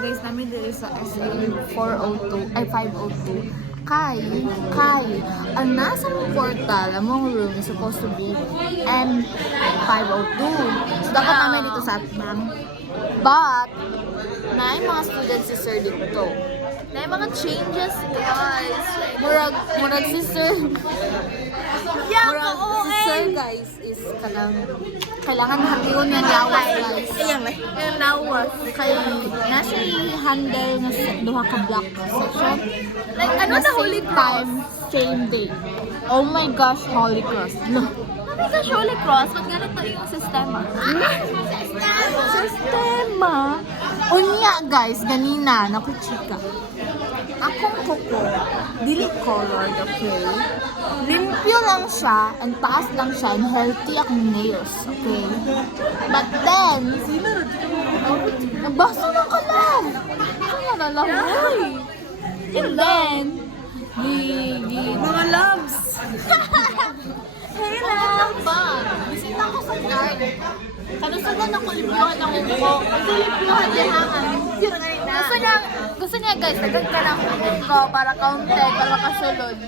guys namin dito sa SM 402, ay 502. Kay, ang nasa mong portal, among room is supposed to be M502. So, dapat namin dito sa Atbang. But, na yung mga students si Sir dito. Na yung mga changes, guys. Murag si Sir. Murag si Sir, guys, is kailangan hatiyon yung lawas, guys. Yung lawas. Kay, nasa handle na duha ka block section. Like, ano na Holy Cross? Same day. Oh my gosh, Holy Cross. No. Oh my gosh, Holy Cross. Ba't ganito yung sistema? Sistema? Unya, guys, ganina, nakuchika. Akong kuko, dili colored, okay? Limpyo lang siya, and taas lang siya, and healthy akong nails, okay? But then, nabasa na ka lang! Ano na lang, hoy! And then, mga loves! Hey, love! Bisita ko sa card. Kanusunod ako lipuhan ako ko. Kasi lipuhan niya hangan. Gusto niya guys, nagag ka ng ko para counted, para makasulod.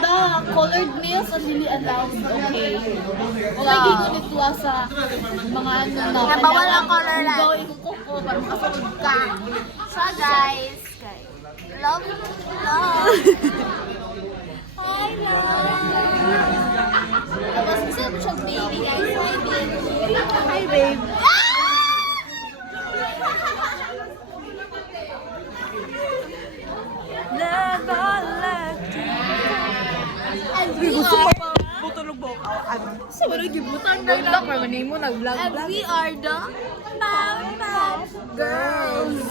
The colored nails are really allowed, okay? Okay, gigo dito sa mga ano na. Bawal ang color lang. Ikaw, ikukuko para makasulod ka. So guys, love. Hi, love. Tapos gusto mo siyang baby, guys. Hi, babe. Never left you. Gusto mo pa butulog mo ako. Gusto mo nag-ibutan na lang. And we are the Pampas Girls.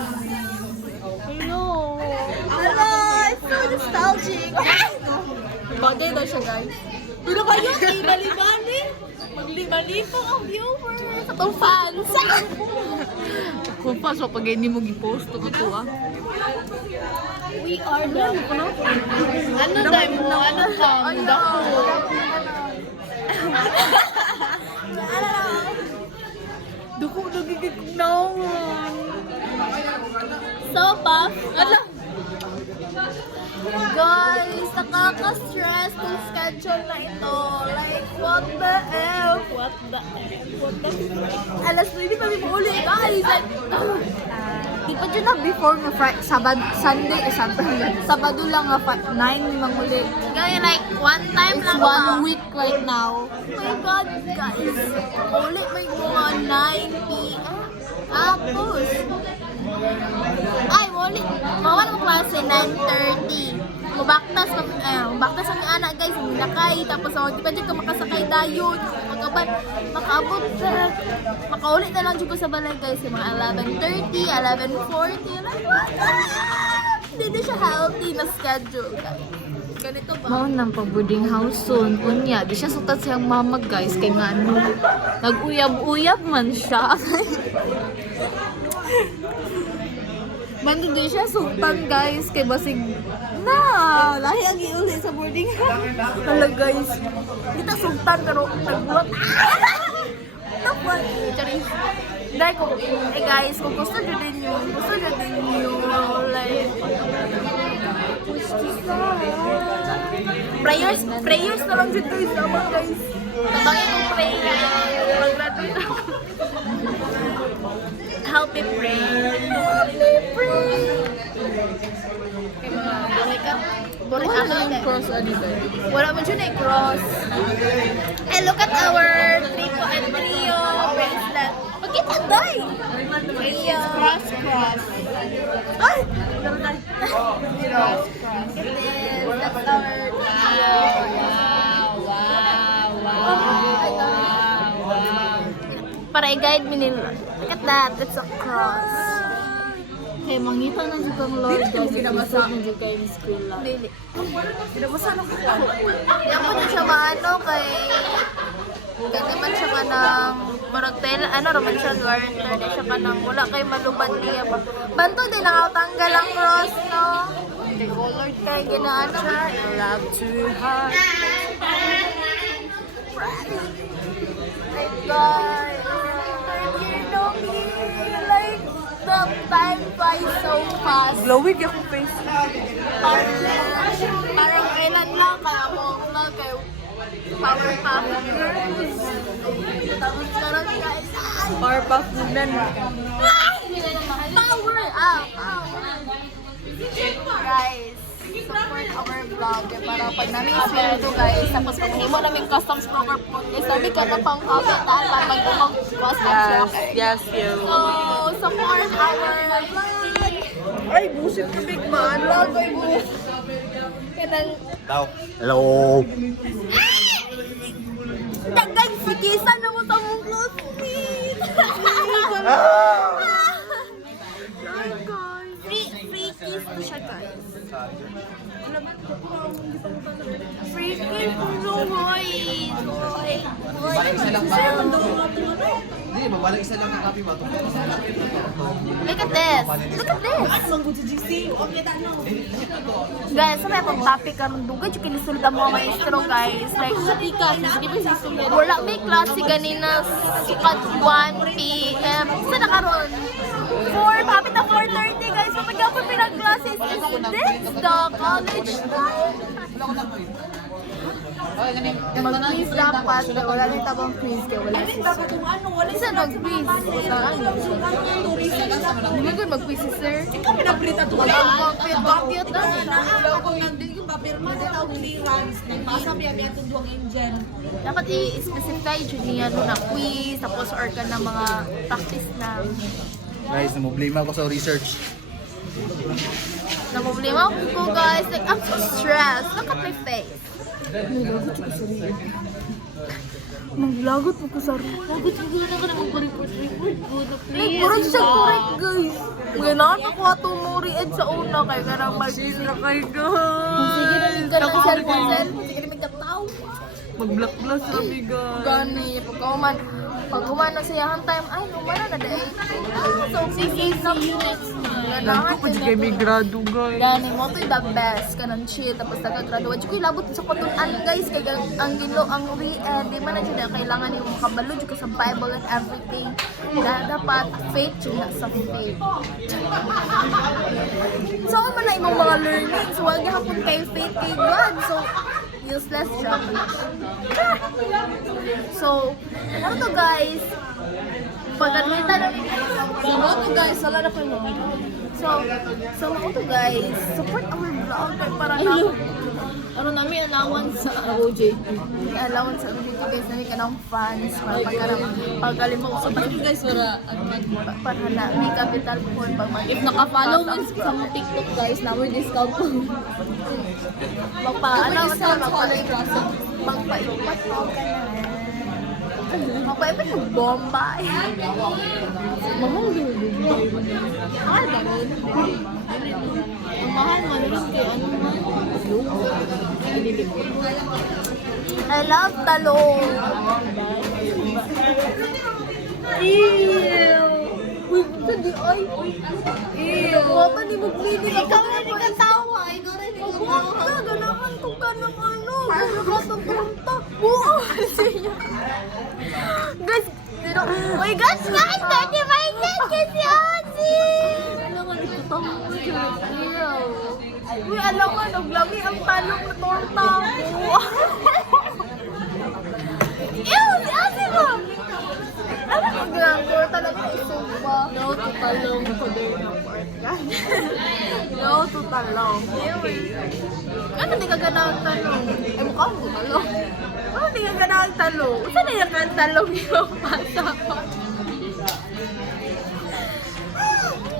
Hello. It's so nostalgic. Bagay daw siya, guys. Pero kayo, bali-bali. Magbali po ang viewers. Atong fans. Kung pa, so pag hindi mo gipost, ito ah. We are the... Ano dahil mo? Ano ka? Dako. Dako, nagigig kong naman. So, Puff. Ano? Guys, nakaka-stress yung schedule na ito. Like, what the F? Alas 20 pa rin mo uli, guys. Di pa dyan na before na Sabado lang nga 9 mang uli. Guys, like, one time It's lang 1 week right now. Oh my God, guys. Uli may mga 9 p.m. Tapos, ay, wali. Mawala mo klase 9:30. Mubaktas ang anak guys, milakay. Tapos, di pa dyan ka makasakay dayon. Makaabot sa, makaulit na lang dyan ko sa balay guys. Yung mga 11:30, 11:40. Like, what? Hindi na siya healthy na schedule guys. Ganito ba? Mao nang pag-boarding house soon. Unya, di siya sutat siyang mama guys. Kay nga ano, nag-uyab-uyab man siya. Bando di siya sultan guys. Kay basig na. Lahi ang iuli sa boarding house. Hala guys, kita sultan pero nagbuhat. Tapos, charis. Dahil kung, guys, kung gusto nyo din yun, like, prayers na lang dito yung sama guys. Tabangin kong pray na mag-graduate ako. Help me pray. Burik ako yung cross ano ba? wala man dyan eh, cross. And look at our Tripo and Trio bracelet. Magkita, day! Trio. Cross. Ay! Cross. Look at this. That's our Trio. Para i-guide me nila. Look at that. It's a cross. Kay mangita na dito ang Lord guys. Kinabasa na dito kayo ng school lang. Dili. Kinabasa na ko. Hindi ako na siya maano kay... Gagaman siya ka ng... Marag tayo, raman siya guarantee. Hindi siya ka ng... Wala kayo malubad niya pa. Banto din ang tanggal ang cross, no? Hindi colored kay ginaano. Love to heart. Like guys, you know me like Girl, time flies so fast. Glowing yung face. Parang kailan lang kaya mo vlog kayo Powerpuff Girls. Tapos parang guys, Powerpuff Women. power up! Guys, support our vlog. Para pag namin sweldo guys, tapos pag hindi mo namin customs broker po, guys, namin ka na pang kapitan para mag-umang customs broker. Yes, you. So, support our vlog. Ay, busit ka, big man. Vlog, ay bus. Kanang, Hello. dagdag si Kisa na mo sa mong classmate. Free kiss to siya guys. Free kiss to Roy. Hindi, mawalang isa lang ang copy ba? Look at this. Look at this. Guys, sa may pang topic karon dugay yung kinisulda mo maestro guys. Like, wala may klase ganina sukat 1 p.m. Sa na karon? 4, papit na 4:30 guys. Kapag ako pinag-klase is this the college time? Mag-quiz dapat. Wala rin tabang quiz kaya wala quiz. Isa nag-quiz. Hindi ko mag-quiz si sir. Ikaw pinaprita to. Bakit na? Kung nandun yung papirma na tawag clearance, nagpasa biya itong duwang engine. Dapat i-specify dyan niya na quiz, tapos or ka na mga practice na. Guys, namumblima ako sa research. Problema ko guys, like I'm so stressed. Look at my face. Maglagot mo ko sa rin. Lagot siguro ka na mag-report ko. Like, puro siya correct, guys. Ganahan ako ato mo rin sa una kay karang mag-sira kay guys. Sige na yung ganang cellphone. Sige na may katawa. Mag-block-block sabi guys. Gani, pag kumano sa yahan time, ay, kumano na dahil. So, sige na next. Nagko pa dyan kay may grado guys. Gani mo to the best ka ng chill tapos nagka-graduate. Tsaka labot sa kutunan guys kaya ang gilo ang read di man na dyan kailangan yung makabalo dyan ka sa Bible and everything. Na dapat faith dyan sa faith. So ano man na imong mga learning so wag hapon kay faith kay God. So useless job. So ano to guys? Pag-admita lang So, ano guys, wala na kayo mga. So ano to guys? Support our vlog para na Ano namin allowance sa OJT. allowance sa mga guys na ka ng fans para pagkalim mo sa Guys, wala. para na may capital po pag If naka-follow mo sa mga TikTok guys, na may discount po. magpa-announce na magpaipat mo ka na. Magpaipat yung bomba. Mahal yun. Mahal ba rin? Ang mahal man rin kay ano man. I love talong. Ew! Uy, ito di ay. Ew! Wapa ni mo pili. Ikaw na di ka tawa. Ikaw na di ka tawa. Ganahan ko ka ng ano. Ano ka itong punta? Oo. Guys, uy guys, 35 yan kasi Ozzy! Ano nga ito tamo mo siya? Ew! Uy, alam ka, naglami ang talong na torta ko. Ew, si Ozzy mo! Ano ang ginang torta na kaisog ba? No to talong ko din ang part. No to talong. Ano di ka ganang talong? Ay, mukha mo talong. Ano di ka ganang talong? Saan na yung talong yung pasa ko?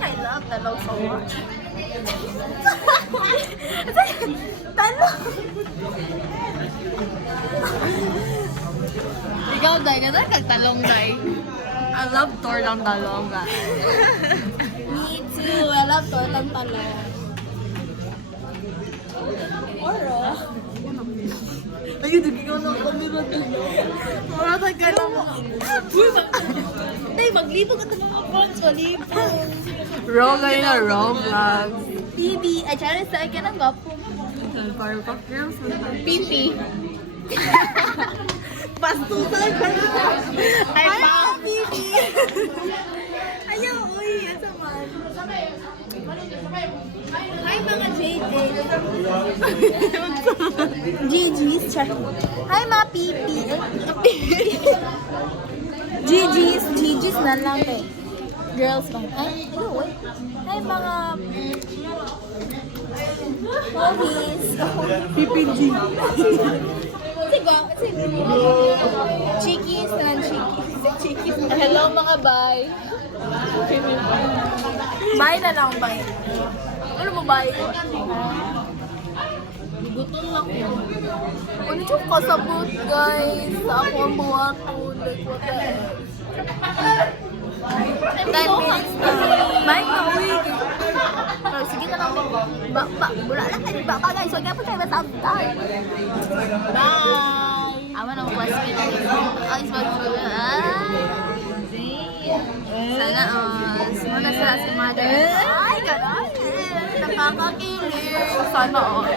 I love talong so much. Talong! Ikaw, Day, ganda kag talong, Day. I love tortang talong, guys. Me too. I love tortang talong. Oro. Ayun, naging ng kamera din. Wala tayo ka lang. Day, maglibog ka ng accounts. Malibog. Raw kayo na, raw vlogs. TV. Ay, Charles, saan ka ng gapo? Powerpuff Girls. Pipi. Pastutan ka na. Ay, Pipi. Ayaw, uy. Asa man. Hi mga JJ. GG's. Hi mga pipi. GG's na lang eh. Girls lang. Ay, hello. Hi mga Homies. PPG. Sige. Chickies na lang, chickies. Hello mga bye. Bye na lang, bye. Ano mo, bye? Gutom lang ko. Ano yung kasabot, guys? Sa ako ang buhato. Like, what the heck? 10 minutes na. Bye na, uwi. Oh, sige na lang. Wala lang kayo. Ba, guys. Huwag na po tayo matapay. Bye! Awan ang basket. Ay, sana all. Muna sila si mother. Ay, gano'n. Nakakakilig. Sana all.